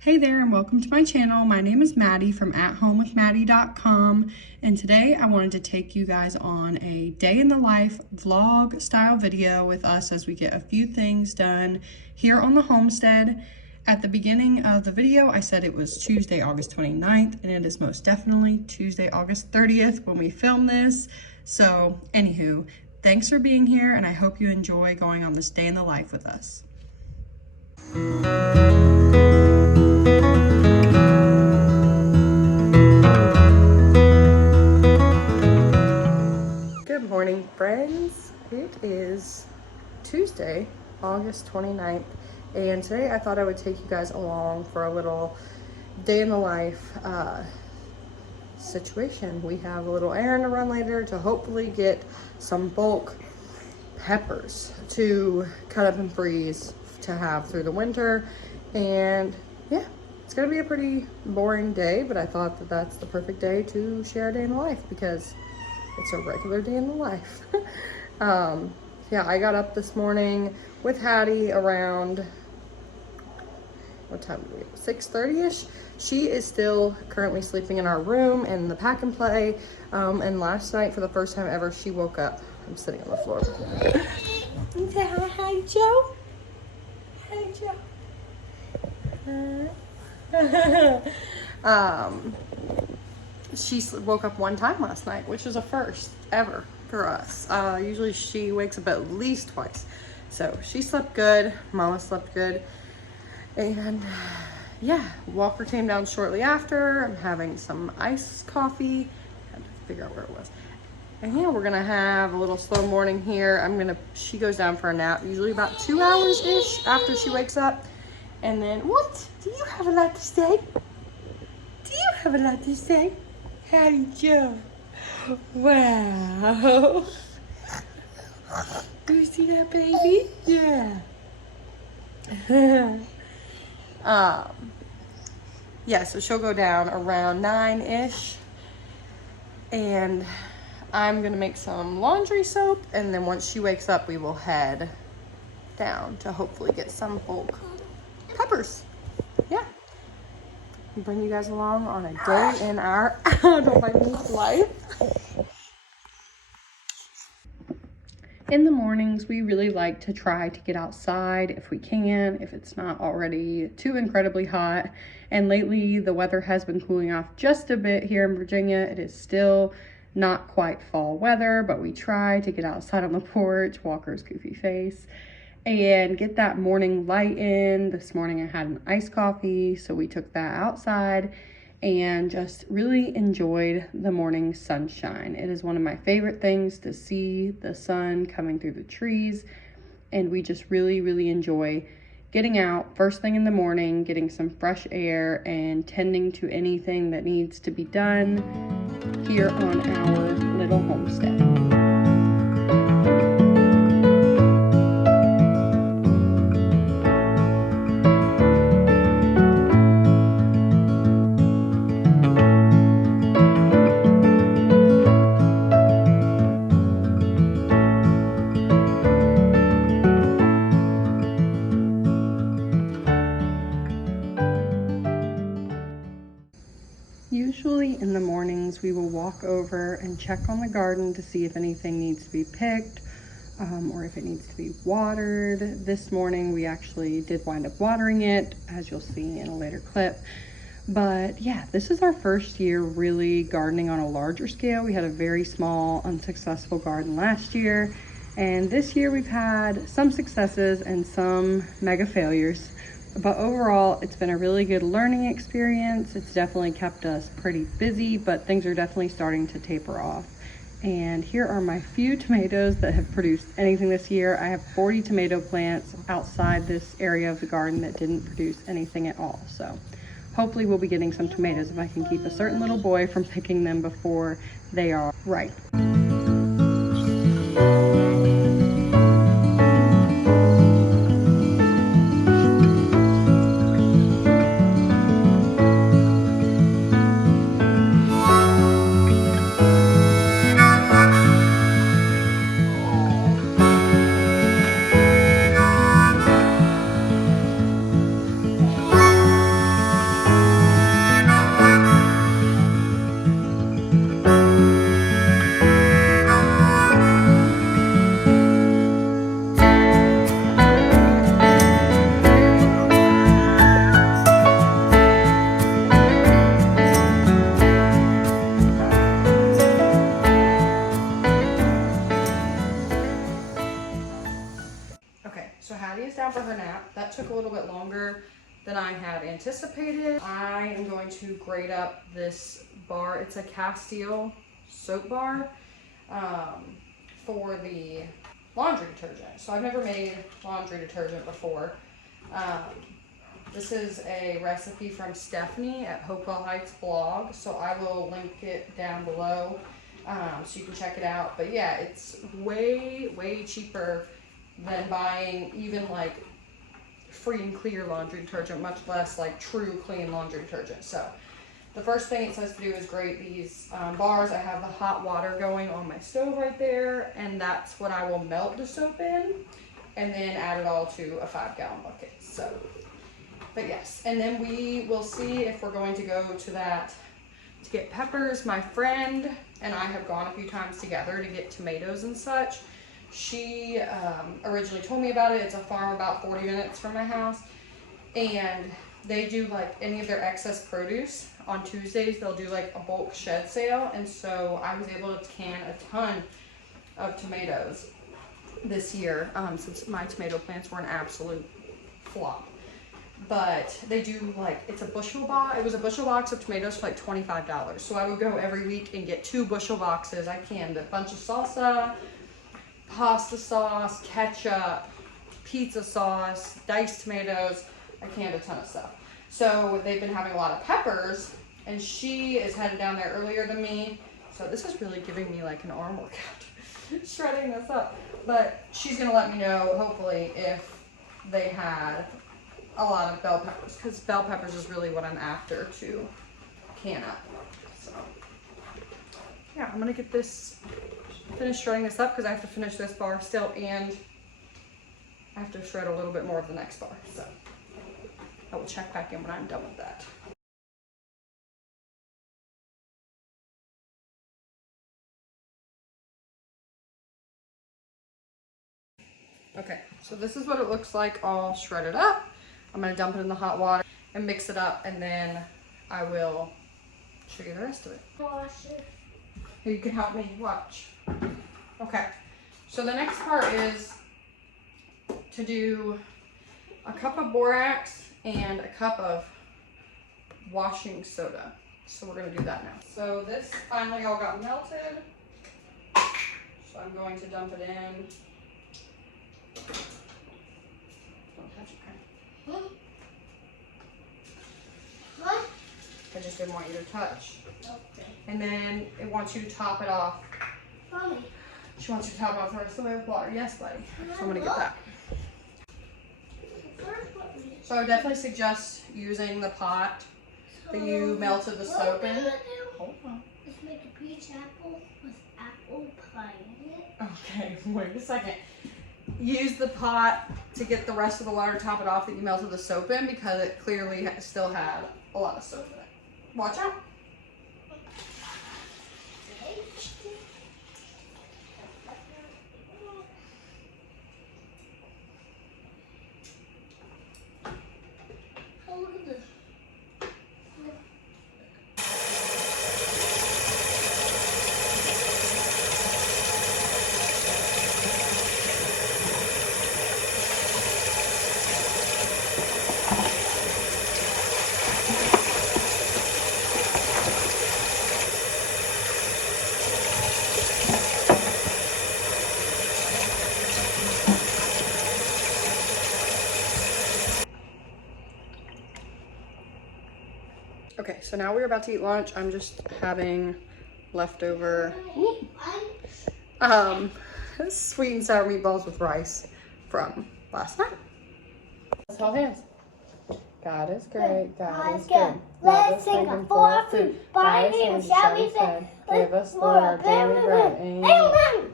Hey there and welcome to my channel. My name is Maddie from athomewithmaddie.com, and today I wanted to take you guys on a day in the life vlog style video with us as we get a few things done here on the homestead. At the beginning of the video, I said it was Tuesday, August 29th, and it is most definitely Tuesday, August 30th when we film this. So anywho, thanks for being here, and I hope you enjoy going on this day in the life with us. Good morning, friends. It is Tuesday, August 29th, and today I thought I would take you guys along for a little day in the life situation. We have a little errand to run later to hopefully get some bulk peppers to cut up and freeze to have through the winter. And yeah, it's gonna be a pretty boring day, but I thought that that's the perfect day to share a day in the life because it's a regular day in the life. Yeah, I got up this morning with Hattie around, what time did we get? 6:30ish. She is still currently sleeping in our room in the pack and play. And last night, for the first time ever, she woke up. I'm sitting on the floor. Say hi, Joe. Hi, Joe. She woke up one time last night, which is a first ever for us. Usually she wakes up at least twice. So she slept good, Mama slept good. And yeah, Walker came down shortly after. I'm having some iced coffee. I had to figure out where it was. And yeah, we're gonna have a little slow morning here. She goes down for a nap, usually about 2 hours-ish after she wakes up. And then, what? Do you have a lot to say? Do you have a lot to say? Hattie Joe. Wow. Do you see that, baby? Yeah. Yeah, so she'll go down around 9-ish. And I'm gonna make some laundry soap. And then once she wakes up, we will head down to hopefully get some bulk peppers. Yeah. Bring you guys along on a day in our life. In the mornings, we really like to try to get outside if we can, if it's not already too incredibly hot. And lately, the weather has been cooling off just a bit here in Virginia. It is still not quite fall weather, but we try to get outside on the porch, Walker's goofy face, and get that morning light in. This morning I had an iced coffee, so we took that outside and just really enjoyed the morning sunshine. It is one of my favorite things to see the sun coming through the trees, and we just really enjoy getting out first thing in the morning, getting some fresh air and tending to anything that needs to be done here on our little homestead. Usually in the mornings, we will walk over and check on the garden to see if anything needs to be picked or if it needs to be watered. This morning, we actually did wind up watering it, as you'll see in a later clip. But yeah, this is our first year really gardening on a larger scale. We had a very small, unsuccessful garden last year. And this year we've had some successes and some mega failures. But overall, it's been a really good learning experience. It's definitely kept us pretty busy, but things are definitely starting to taper off. And here are my few tomatoes that have produced anything this year. I have 40 tomato plants outside this area of the garden that didn't produce anything at all. So hopefully we'll be getting some tomatoes if I can keep a certain little boy from picking them before they are ripe. I had anticipated. I am going to grate up this bar. It's a cast steel soap bar for the laundry detergent. So I've never made laundry detergent before. This is a recipe from Stephanie at Hopewell Heights blog, so I will link it down below so you can check it out. But yeah, it's way cheaper than buying even like free and clear laundry detergent, much less like true clean laundry detergent. So the first thing it says to do is grate these bars. I have the hot water going on my stove right there, and that's what I will melt the soap in and then add it all to a 5-gallon bucket. So, but yes, and then we will see if we're going to go to that to get peppers. My friend and I have gone a few times together to get tomatoes and such. She originally told me about it. It's a farm about 40 minutes from my house, and they do like any of their excess produce on Tuesdays. They'll do like a bulk shed sale, and so I was able to can a ton of tomatoes this year since my tomato plants were an absolute flop. But they do like, it's a bushel box. It was a bushel box of tomatoes for like $25. So I would go every week and get 2 bushel boxes. I canned a bunch of salsa, pasta sauce, ketchup, pizza sauce, diced tomatoes. I canned a ton of stuff. So they've been having a lot of peppers, and she is headed down there earlier than me. So this is really giving me like an arm workout, shredding this up. But she's gonna let me know, hopefully, if they had a lot of bell peppers, because bell peppers is really what I'm after to can up. So yeah, I'm gonna get this, finish shredding this up because I have to finish this bar still, and I have to shred a little bit more of the next bar. So I will check back in when I'm done with that. Okay, so this is what it looks like all shredded up. I'm gonna dump it in the hot water and mix it up, and then I will show you the rest of it. Here, you can help me watch. Okay, so the next part is to do a cup of borax and a cup of washing soda. So we're gonna do that now. So this finally all got melted. So I'm going to dump it in. Don't touch it, okay? What? I just didn't want you to touch. Okay. And then it wants you to top it off. Mommy. She wants you to top it off the rest of the way with water. Yes, buddy. So I'm gonna get that. So I would definitely suggest using the pot that you melted the soap in. Hold on. Let's make a peach apple with apple pie in it. Okay, wait a second. Use the pot to get the rest of the water, top it off that you melted the soap in, because it clearly still had a lot of soap in it. Watch out. Oh, look at this. Okay, so now we're about to eat lunch. I'm just having leftover sweet and sour meatballs with rice from last night. Let's hold hands. God is great, God is good. Let's sing a for food. By him shall be fed. Give us, Lord, our daily bread. Amen. Amen.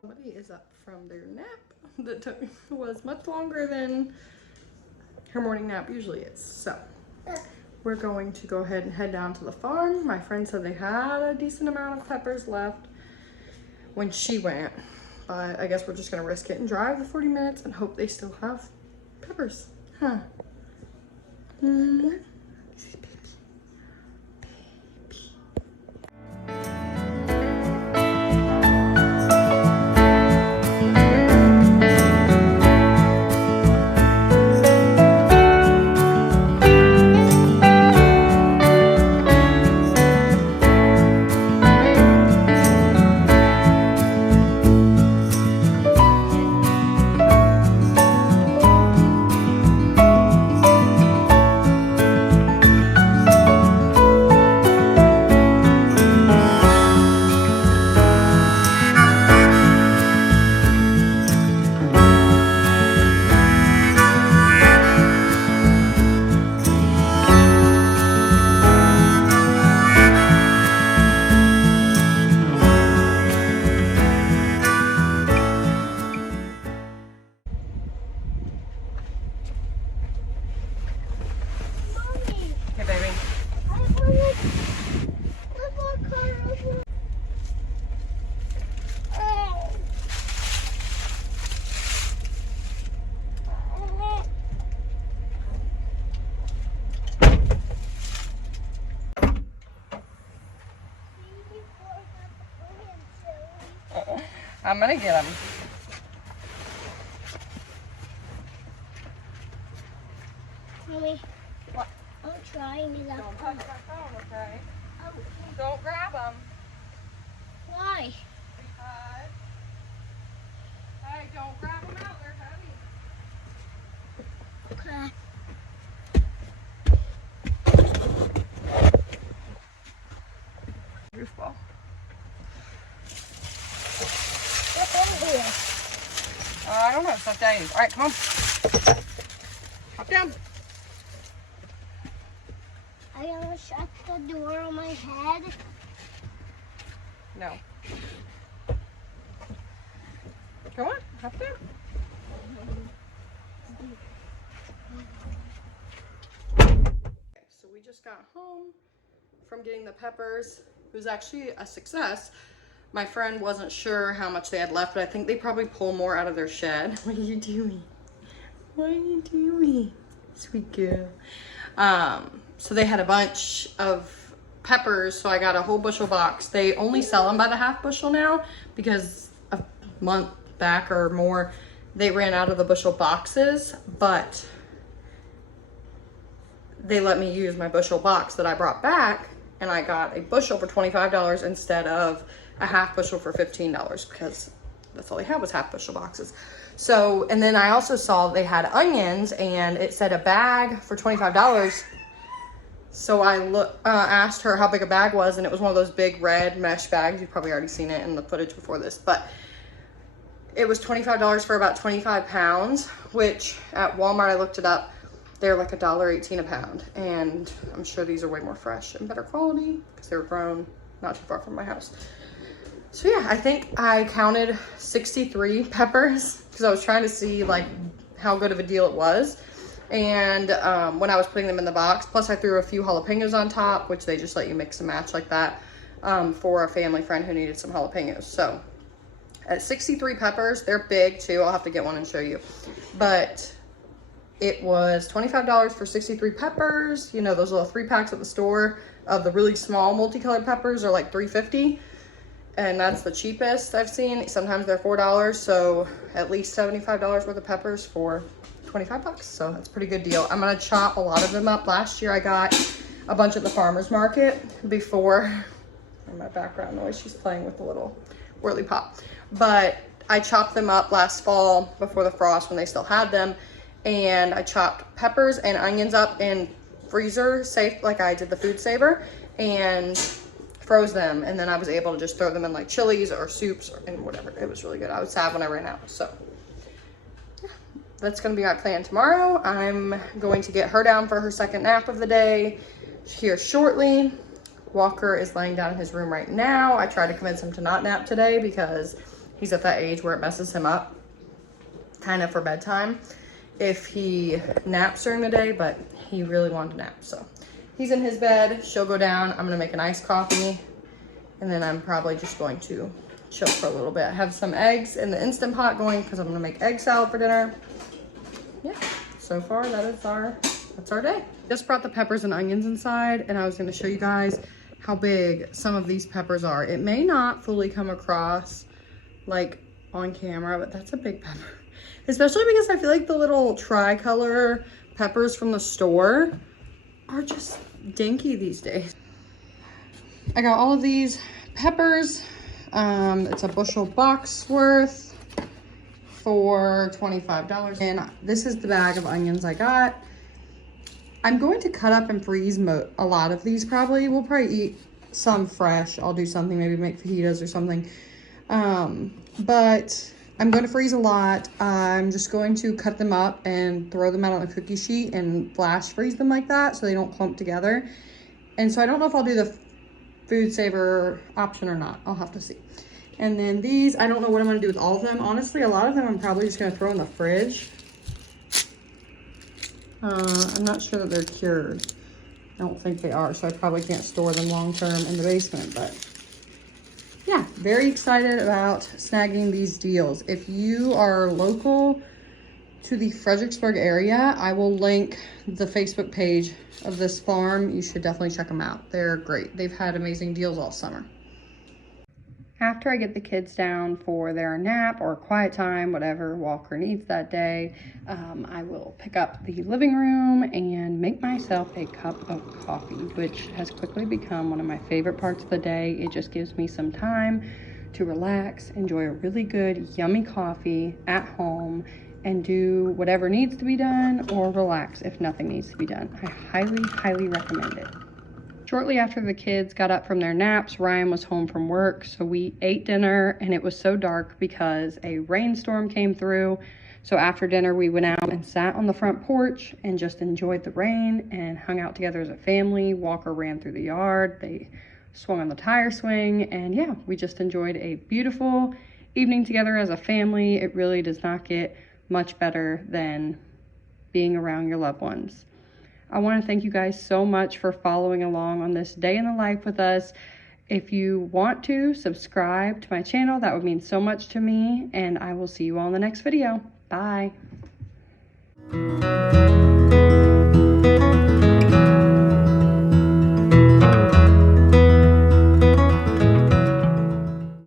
Somebody is up from their nap that was much longer than her morning nap usually is. So we're going to go ahead and head down to the farm. My friend said they had a decent amount of peppers left when she went, but I guess we're just gonna risk it and drive the 40 minutes and hope they still have peppers, huh? Mommy, Hey, baby. I want to flip our car over. Oh. I'm gonna get them. Mommy, What? I'm trying it out. Don't touch my phone, okay? Oh, Don't grab them. why? Because, hey, don't grab them out. They're heavy. Okay. Roof ball. What's in here? I don't know. It's not Daddy's. All right, come on. Hop down. I gotta shut the door on my head. No. Go on. Hop down. So we just got home from getting the peppers. It was actually a success. My friend wasn't sure how much they had left, but I think they probably pull more out of their shed. What are you doing? What are you doing? Sweet girl. So they had a bunch of peppers, so I got a whole bushel box. They only sell them by the half bushel now because a month back or more, they ran out of the bushel boxes, but they let me use my bushel box that I brought back, and I got a bushel for $25 instead of a half bushel for $15 because that's all they had was half bushel boxes. So, and then I also saw they had onions and it said a bag for $25. So I asked her how big a bag was, and it was one of those big red mesh bags. You've probably already seen it in the footage before this, but it was $25 for about 25 pounds, which at Walmart, I looked it up, they're like $1.18 a pound. And I'm sure these are way more fresh and better quality because they were grown not too far from my house. So yeah, I think I counted 63 peppers because I was trying to see like how good of a deal it was. And when I was putting them in the box, plus I threw a few jalapenos on top, which they just let you mix and match like that for a family friend who needed some jalapenos. So at 63 peppers, they're big too. I'll have to get one and show you. But it was $25 for 63 peppers. You know, those little 3-packs at the store of the really small multicolored peppers are like $3.50. And that's the cheapest I've seen. Sometimes they're $4. So at least $75 worth of peppers for 25 bucks. So that's a pretty good deal. I'm gonna chop a lot of them up. Last year I got a bunch at the farmer's market before, in my background noise, she's playing with the little whirly pop. But I chopped them up last fall before the frost when they still had them. And I chopped peppers and onions up in freezer safe, like I did the Food Saver, and froze them. And then I was able to just throw them in like chilies or soups or in whatever. It was really good. I was sad when I ran out. So yeah, that's gonna be my plan tomorrow. I'm going to get her down for her second nap of the day here shortly. Walker is laying down in his room right now. I tried to convince him to not nap today because he's at that age where it messes him up kind of for bedtime if he naps during the day, but he really wanted to nap. So he's in his bed. She'll go down. I'm gonna make an iced coffee, and then I'm probably just going to chill for a little bit. I have some eggs in the Instant Pot going because I'm gonna make egg salad for dinner. Yeah, so far that's our day. Just brought the peppers and onions inside, and I was gonna show you guys how big some of these peppers are. It may not fully come across like on camera, but that's a big pepper. Especially because I feel like the little tricolor peppers from the store are just dinky these days. I got all of these peppers. It's a bushel box worth for $25. And this is the bag of onions I got. I'm going to cut up and freeze a lot of these probably. We'll probably eat some fresh. I'll do something, maybe make fajitas or something. But I'm going to freeze a lot. I'm just going to cut them up and throw them out on a cookie sheet and flash freeze them like that so they don't clump together. And so I don't know if I'll do the food saver option or not. I'll have to see. And then these, I don't know what I'm going to do with all of them. Honestly, a lot of them I'm probably just going to throw in the fridge. I'm not sure that they're cured. I don't think they are, so I probably can't store them long term in the basement, but yeah, very excited about snagging these deals. If you are local to the Fredericksburg area, I will link the Facebook page of this farm. You should definitely check them out. They're great. They've had amazing deals all summer. After I get the kids down for their nap or quiet time, whatever Walker needs that day, I will pick up the living room and make myself a cup of coffee, which has quickly become one of my favorite parts of the day. It just gives me some time to relax, enjoy a really good, yummy coffee at home, and do whatever needs to be done or relax if nothing needs to be done. I highly, highly recommend it. Shortly after the kids got up from their naps, Ryan was home from work, so we ate dinner, and it was so dark because a rainstorm came through. So after dinner, we went out and sat on the front porch and just enjoyed the rain and hung out together as a family. Walker ran through the yard. They swung on the tire swing, and yeah, we just enjoyed a beautiful evening together as a family. It really does not get much better than being around your loved ones. I want to thank you guys so much for following along on this day in the life with us. If you want to subscribe to my channel, that would mean so much to me, and I will see you all in the next video. Bye.